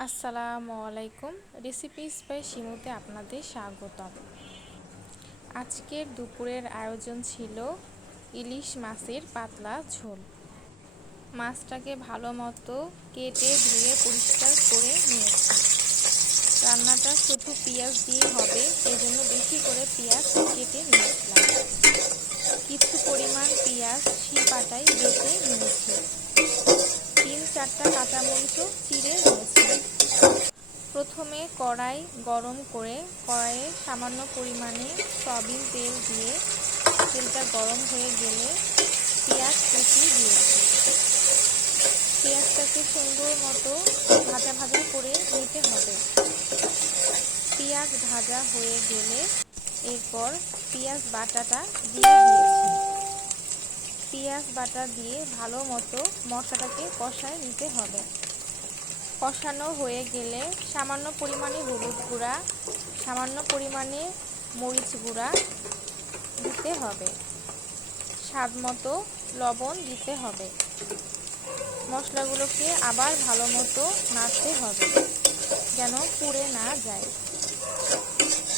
আসসালামু আলাইকুম। Recipes by শিমুতে আপনাদের স্বাগতম। আজকের দুপুরের আয়োজন ছিল ইলিশ মাছের পাতলা ঝোল। মাছটাকে ভালো মতো কেটে ধুয়ে পরিষ্কার করে নিয়েছি। রান্নাটা শুধু পেঁয়াজ দিয়ে হবে, এজন্য বেশি করে পেঁয়াজ কেটে নিয়েছিলাম। কিছু পরিমাণ পেঁয়াজ শিলপাটায় বেটে নিয়েছি। 3-4টা কাঁচামরিচও চিড়ে নিয়েছি। প্রথমে কড়াই গরম করে কড়াইয়ে সামান্য পরিমাণে সয়াবিন তেল দিয়ে তেলটা গরম হয়ে গেলে পেঁয়াজ কুচি দিয়েছি। পেঁয়াজটাকে সুন্দর মতো ভাজা ভাজা করে নিতে হবে। পেঁয়াজ ভাজা হয়ে গেলে এরপর পেঁয়াজ বাটাটা দিয়ে দিয়েছি। পেঁয়াজ বাটা দিয়ে ভালো মতো মশলাটাকে কষায় নিতে হবে। কষানো হয়ে গেলে সামান্য পরিমাণে হলুদ গুঁড়া, সামান্য পরিমাণে মরিচ গুঁড়া দিতে হবে। স্বাদ মতো লবণ দিতে হবে। মশলাগুলোকে আবার ভালো মতো নাড়তে হবে যেন পুড়ে না যায়।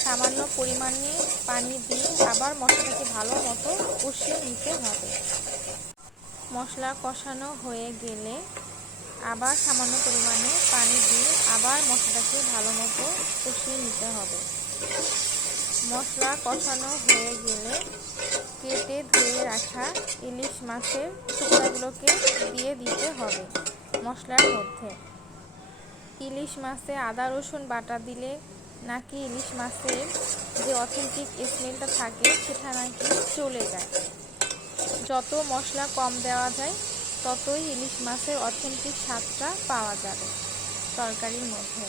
সামান্য পরিমাণে পানি দিয়ে আবার মশলাটাকে ভালো মতো কষিয়ে নিতে হবে। মশলা কষানো হয়ে গেলে আবার সামান্য পরিমাণে পানি দিয়ে আবার মশলাটাকে ভালো মতো কষিয়ে নিতে হবে। মশলা কষানো হয়ে গেলে কেটে ধুয়ে রাখা ইলিশ মাছের টুকরাগুলোকে দিয়ে দিতে হবে মশলার মধ্যে। ইলিশ মাছে আদা রসুন বাটা দিলে নাকি ইলিশ মাছের যে অথেন্টিক স্মেলটা থাকে সেটা নাকি চলে যায়। যত মশলা কম দেওয়া যায় ততই ইলিশ মাছের অথেন্টিক স্বাদটা পাওয়া যাবে তরকারির মধ্যে।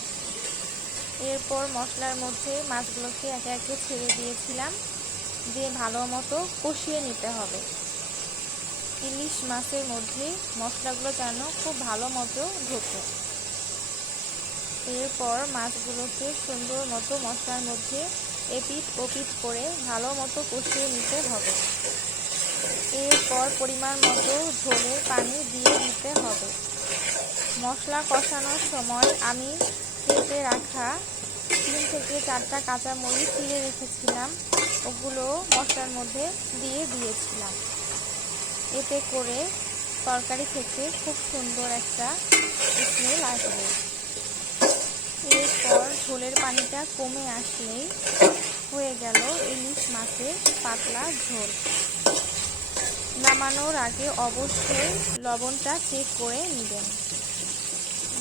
এরপর মশলার মধ্যে মাছগুলোকে একে একে ছেড়ে দিয়েছিলাম, দিয়ে ভালো মতো কষিয়ে নিতে হবে। ইলিশ মাছের মধ্যে মশলাগুলো যেন খুব ভালো মতো ঢোকে। এরপর মাছগুলোকে সুন্দর মতো মশলার মধ্যে এপিট ওপিট করে ভালো মতো কষিয়ে নিতে হবে। এরপর পরিমাণ মতো ঝোলের পানি দিয়ে দিতে হবে। মশলা কষানোর সময় আমি কেটে রাখা 3-4টা কাঁচামরিচ চিড়ে রেখেছিলাম, ওগুলো মশলার মধ্যে দিয়ে দিয়েছিলাম। এতে করে তরকারি থেকে খুব সুন্দর একটা স্মেল আসবে। এরপর ঝোলের পানিটা কমে আসলেই হয়ে গেল ইলিশ মাছের পাতলা ঝোল। নামানোর আগে অবশ্যই লবণটা চেক করে নেবেন।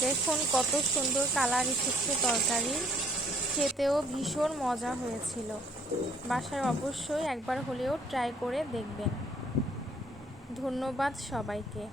দেখুন কত সুন্দর কালার এসেছে তরকারি, খেতেও ভীষণ মজা হয়েছিল। বাসায় অবশ্যই একবার হলেও ট্রাই করে দেখবেন। ধন্যবাদ সবাইকে।